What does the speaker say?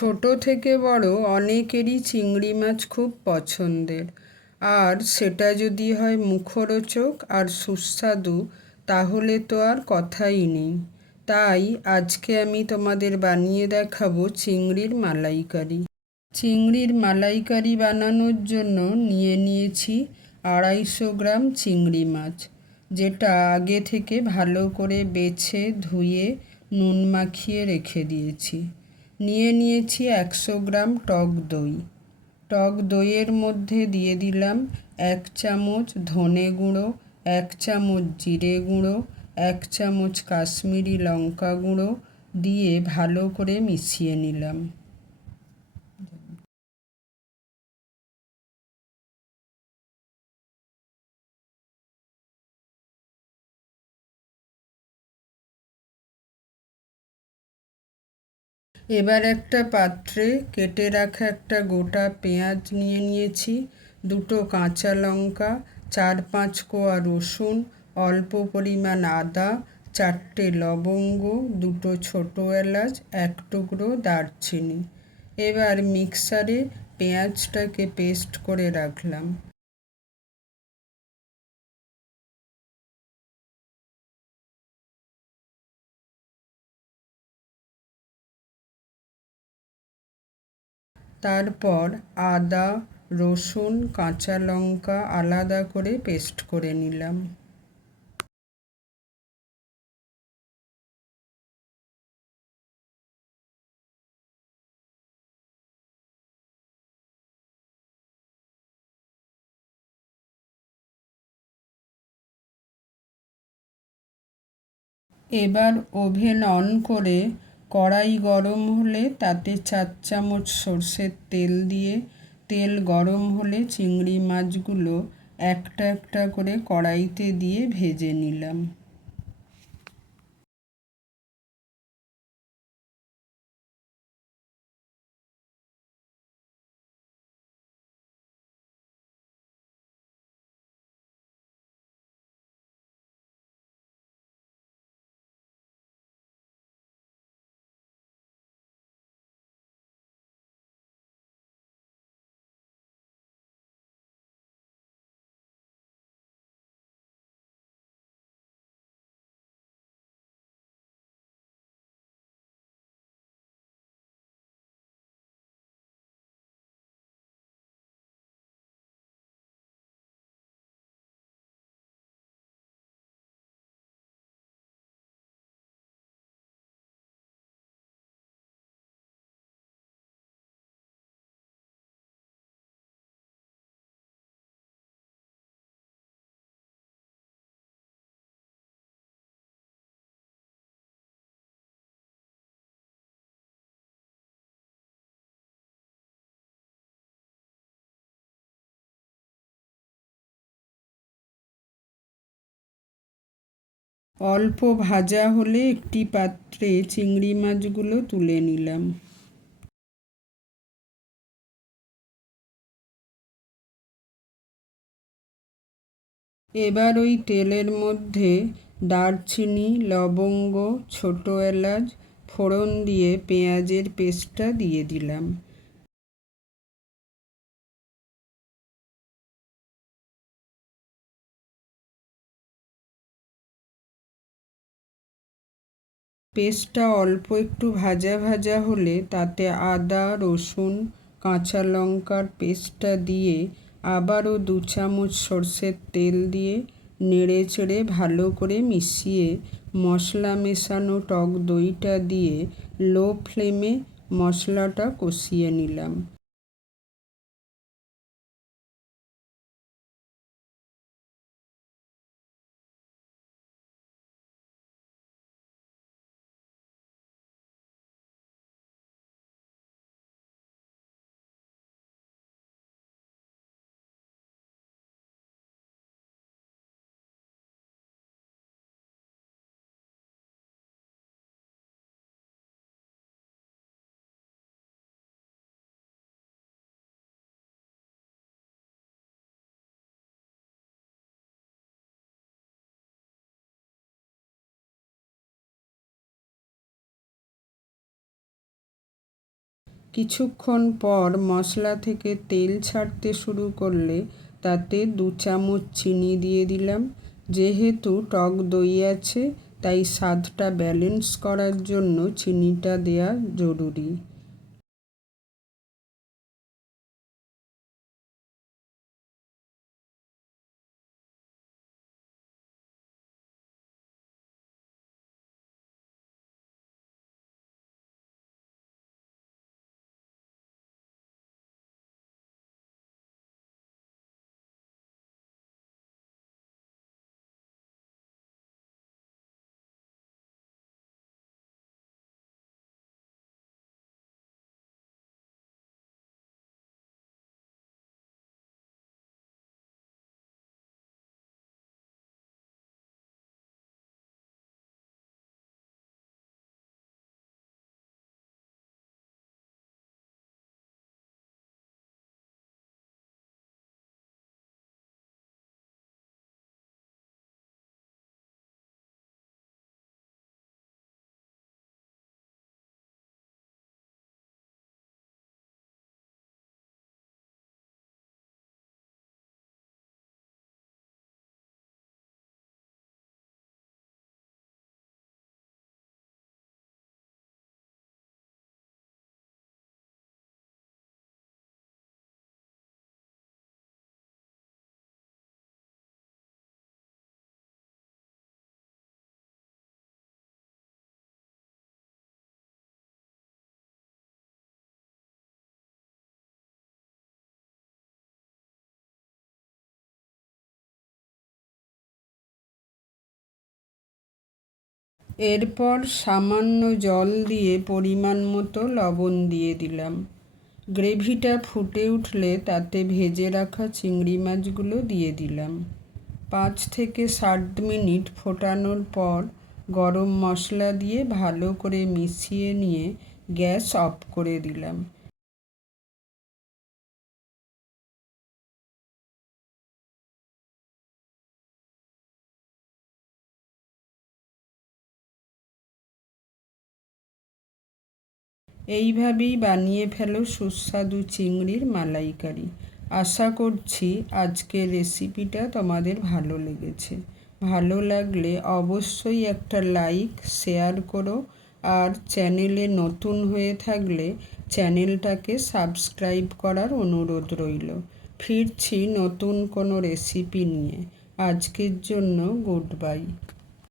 ছোট থেকে বড় অনেকেরই চিংড়ি মাছ খুব পছন্দের। আর সেটা যদি হয় মুখরোচক আর সুস্বাদু, তাহলে তো আর কথাই নেই। তাই আজকে আমি তোমাদের বানিয়ে দেখাবো চিংড়ির মালাইকারি। চিংড়ির মালাইকারি বানানোর জন্য নিয়ে নিয়েছি 250 গ্রাম চিংড়ি মাছ, যেটা আগে থেকে ভালো করে বেছে ধুয়ে নুন মাখিয়ে রেখে দিয়েছি। নিয়ে নিয়েছি 100 গ্রাম টক দই। টক দইয়ের মধ্যে দিয়ে দিলাম 1 চামচ ধনে গুঁড়ো, 1 চামচ জিরে গুঁড়ো, 1 চামচ কাশ্মীরি লঙ্কা গুঁড়ো দিয়ে ভালো করে মিশিয়ে নিলাম। এবার একটা পাত্রে কেটে রাখা একটা গোটা পেঁয়াজ নিয়ে নিয়েছি, 2টো কাঁচা লঙ্কা, 4-5 কোয়া রসুন, অল্প পরিমাণ আদা, 4টে লবঙ্গ, 2টো ছোটো এলাচ, 1 টুকরো দারচিনি। এবার মিক্সারে পেঁয়াজটাকে পেস্ট করে রাখলাম। তারপর আদা, রসুন, কাঁচা লঙ্কা আলাদা করে পেস্ট করে নিলাম। এবার ওভেন অন করে কড়াই গরম হলে তাতে 4 চামচ সরষের তেল দিয়ে, তেল গরম হলে চিংড়ি মাছগুলো একটা একটা করে কড়াইতে দিয়ে ভেজে নিলাম। অল্প ভাজা হলে একটি পাত্রে চিংড়ি মাছগুলো তুলে নিলাম। এবার ওই তেলের মধ্যে দারচিনি, লবঙ্গ, ছোটো এলাচ ফোড়ন দিয়ে পেঁয়াজের পেস্টটা দিয়ে দিলাম। পেস্টটা অল্প একটু ভাজা ভাজা হলে তাতে আদা, রসুন, কাঁচা লঙ্কার পেস্টটা দিয়ে আবারও 2 চামচ সরষের তেল দিয়ে নেড়ে চেড়ে ভালো করে মিশিয়ে মশলা মেশানো টক দইটা দিয়ে লো ফ্লেমে মশলাটা কষিয়ে নিলাম। কিছুক্ষণ পর মশলা থেকে তেল ছাড়তে শুরু করলে তাতে 2 চামচ চিনি দিয়ে দিলাম। যেহেতু টক দই আছে তাই স্বাদটা ব্যালেন্স করার জন্য চিনিটা দেওয়া জরুরি। এরপর সামান্য জল দিয়ে পরিমাণ মতো লবণ দিয়ে দিলাম। গ্রেভিটা ফুটে উঠলে তাতে ভেজে রাখা চিংড়ি মাছগুলো দিয়ে দিলাম। 5 থেকে 7 মিনিট ফোটানোর পর গরম মশলা দিয়ে ভালো করে মিশিয়ে নিয়ে গ্যাস অফ করে দিলাম। এইভাবেই বানিয়ে ফেলো সুস্বাদু চিংড়ির মালাইকারি। আশা করছি আজকের রেসিপিটা তোমাদের ভালো লেগেছে। ভালো লাগলে অবশ্যই একটা লাইক শেয়ার করো, আর চ্যানেলে নতুন হয়ে থাকলে চ্যানেলটাকে সাবস্ক্রাইব করার অনুরোধ রইল। ফিরছি নতুন কোনো রেসিপি নিয়ে। আজকের জন্য গুড বাই।